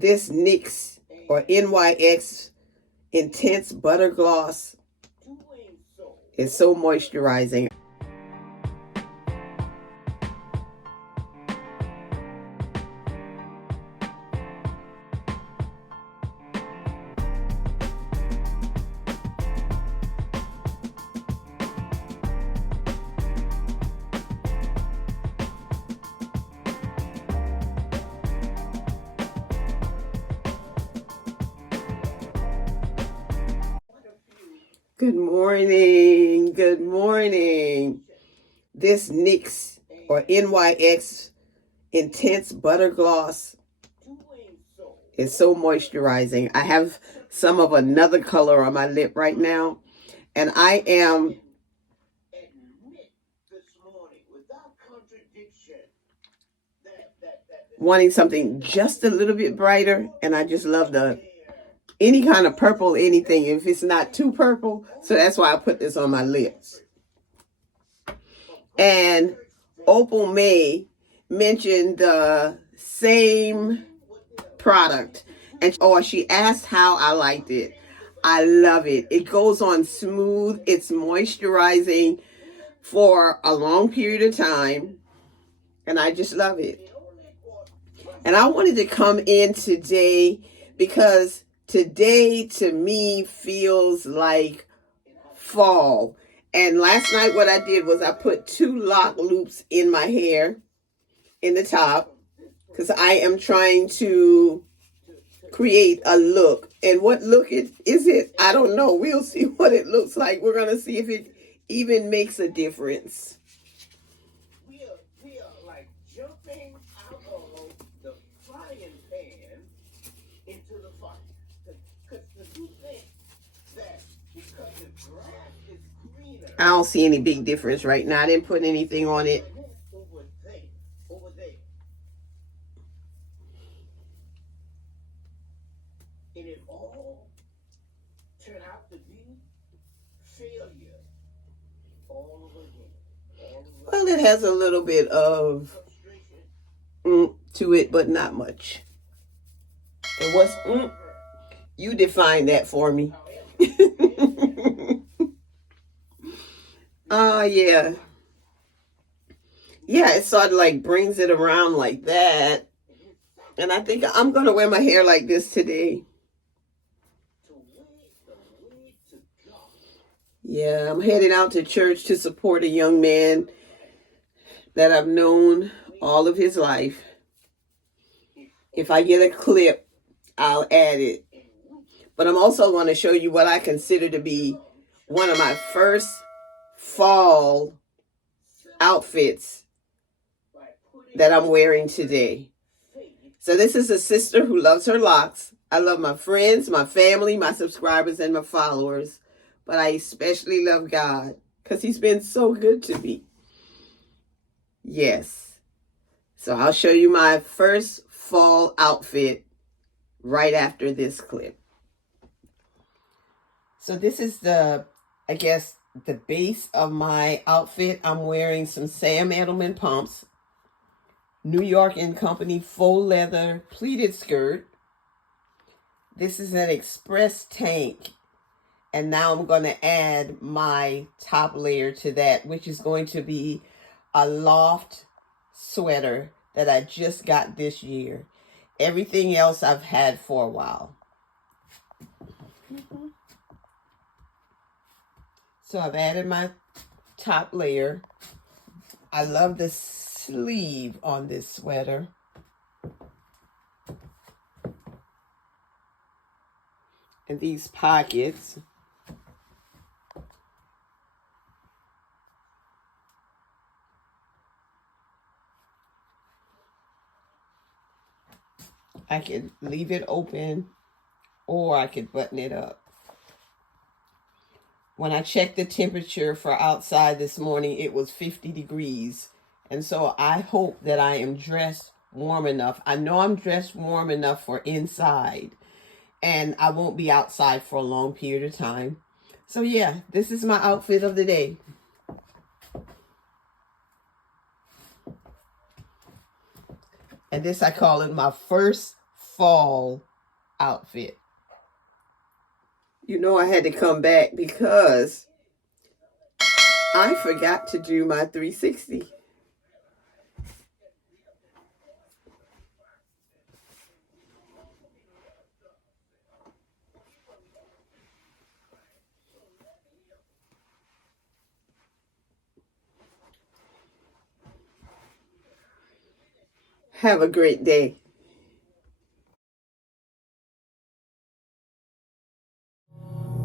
This NYX or NYX Intense Butter Gloss is so moisturizing. Good morning. Good morning. This NYX or NYX Intense Butter Gloss is so moisturizing. I have some of another color on my lip right now, and I am wanting something just a little bit brighter, and I just love any kind of purple, anything, if it's not too purple. So that's why I put this on my lips. And Opal May mentioned the same product, and she asked how I liked it. I love it. It goes on smooth. It's moisturizing for a long period of time, and I just love it. And I wanted to come in today because today to me feels like fall. And last night what I did was I put 2 lock loops in my hair in the top because I am trying to create a look. And what look is it? I don't know. We'll see what it looks like. We're going to see if it even makes a difference. We are like jumping out of the frying pan into the fire. Because the new thing that because the grass is greener. I don't see any big difference right now. I didn't put anything on it. Over there. And it all turned out to be failure all over again. Well, it has a little bit of to it, but not much. And what's you define that for me. Yeah. Yeah, it sort of like brings it around like that. And I think I'm going to wear my hair like this today. Yeah, I'm heading out to church to support a young man that I've known all of his life. If I get a clip, I'll add it. But I'm also going to show you what I consider to be one of my first fall outfits that I'm wearing today. So this is a sister who loves her locks. I love my friends, my family, my subscribers, and my followers. But I especially love God because he's been so good to me. Yes. So I'll show you my first fall outfit right after this clip. So this is the base of my outfit. I'm wearing some Sam Edelman pumps, New York & Company faux leather pleated skirt. This is an express tank. And now I'm going to add my top layer to that, which is going to be a loft sweater that I just got this year. Everything else I've had for a while. So I've added my top layer. I love the sleeve on this sweater. And these pockets. I could leave it open or I could button it up. When I checked the temperature for outside this morning, it was 50 degrees. And so I hope that I am dressed warm enough. I know I'm dressed warm enough for inside. And I won't be outside for a long period of time. So yeah, this is my outfit of the day. And this, I call it my first fall outfit. You know, I had to come back because I forgot to do my 360. Have a great day.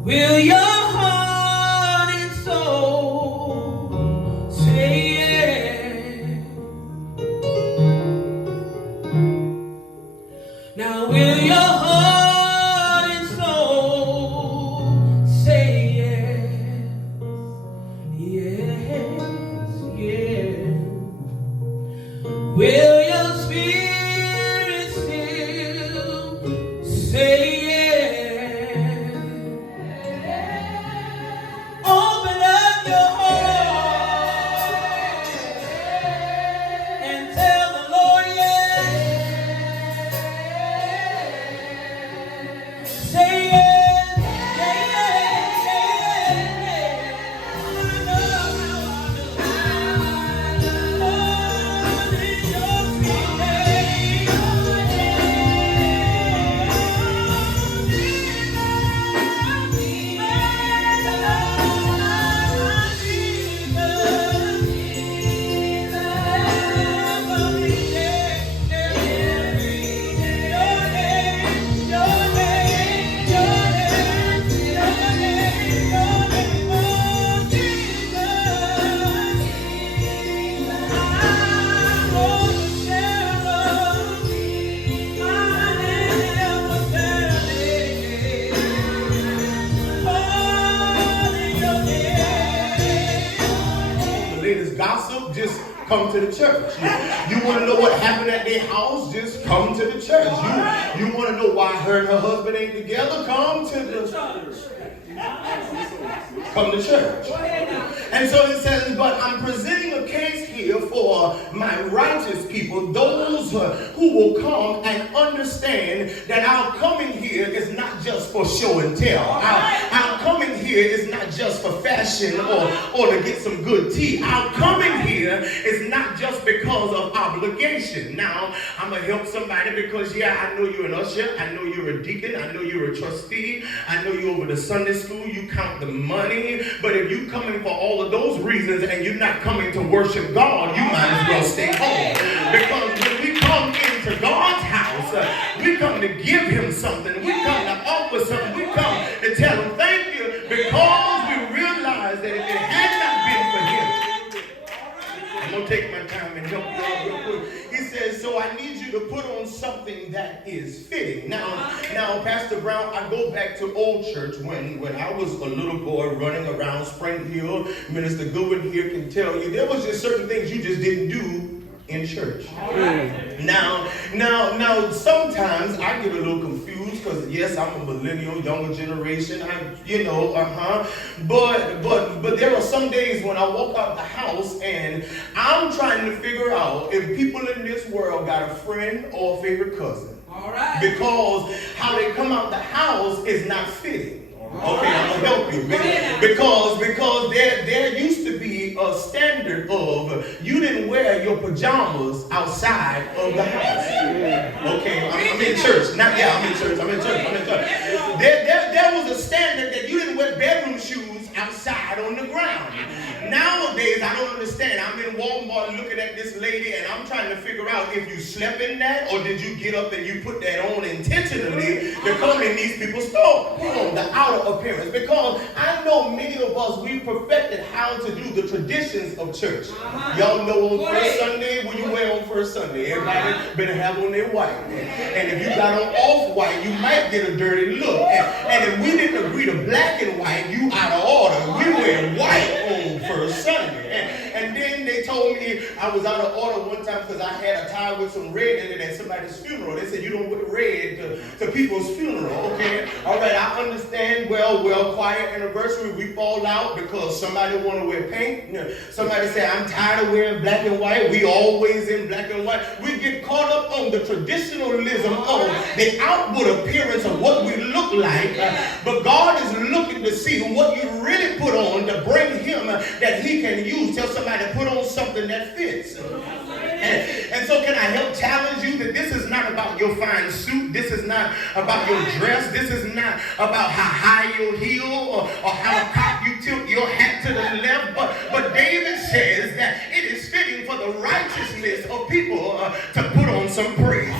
Will your heart and soul say yes? Now will your heart and soul say yes? Yes, yes. Will your spirit still say yes? Open up your heart and tell the Lord yes. Say yes, say yes, say yes. I know in your gossip, just come to the church. You want to know what happened at their house, just come to the church. You want to know why her and her husband ain't together, come to church. And so it says, but I'm presenting a case here for my righteous people, those who will come and understand that our coming here is not just for show and tell. Our coming here is not just for fashion or to get some good tea. Our coming here is not just because of obligation. Now, I'm going to help somebody because, I know you're an usher. I know you're a deacon. I know you're a trustee. I know you're over the Sunday school. You count the money. But if you're coming for all of those reasons and you're not coming to worship God, you might as well stay home. Because when we come into God's house, we come to give him something. We come to offer something. We come to tell him thank you because we realize that if it had not been for him, I'm going to take my time and help you out real quick. He says, so I need you to put on something that is fitting. Now, Pastor Brown, I go back to old church when I was a little boy running around Spring Hill. Minister Goodwin here can tell you, there was just certain things you just didn't do in church. Now, sometimes I get a little confused because yes, I'm a millennial, younger generation. But there are some days when I walk out the house and I'm trying to figure out if people in this world got a friend or a favorite cousin. All right. Because how they come out the house is not fitting. Okay, I'm gonna help you because there used to be a standard of you didn't wear your pajamas outside of the house. Okay, I'm in church. I'm in church. There was a standard that you didn't wear bedroom shoes outside on the ground. Nowadays, I don't understand. I'm in Walmart looking at this lady and I'm trying to figure out if you slept in that or did you get up and you put that on intentionally to come in these people's store. The outer appearance. Because I know many of us, we perfected how to do the traditions of church. Y'all know on first Sunday, what you wear on first Sunday. Everybody better have on their white. And if you got on off-white, you might get a dirty look. And if we didn't agree to black and white, you out of order. We wear white on first Sunday. And then they told me I was out of order one time because I had a tie with some red in it at somebody's funeral. They said you don't wear red to people's funeral, okay? All right, I understand, well, quiet anniversary, we fall out because somebody want to wear pink. Somebody say, I'm tired of wearing black and white. We always in black and white. We get caught up on the traditionalism of the outward appearance of what we look like. But God is looking to see what you really put on to bring him that he can use. Tell somebody to put on something that fits. And so can I help challenge you that this is not about your fine suit. This is not about your dress. This is not about how high your heel or how cocked you tilt your hat to the left. But David says that it is fitting for the righteousness of people to put on some praise.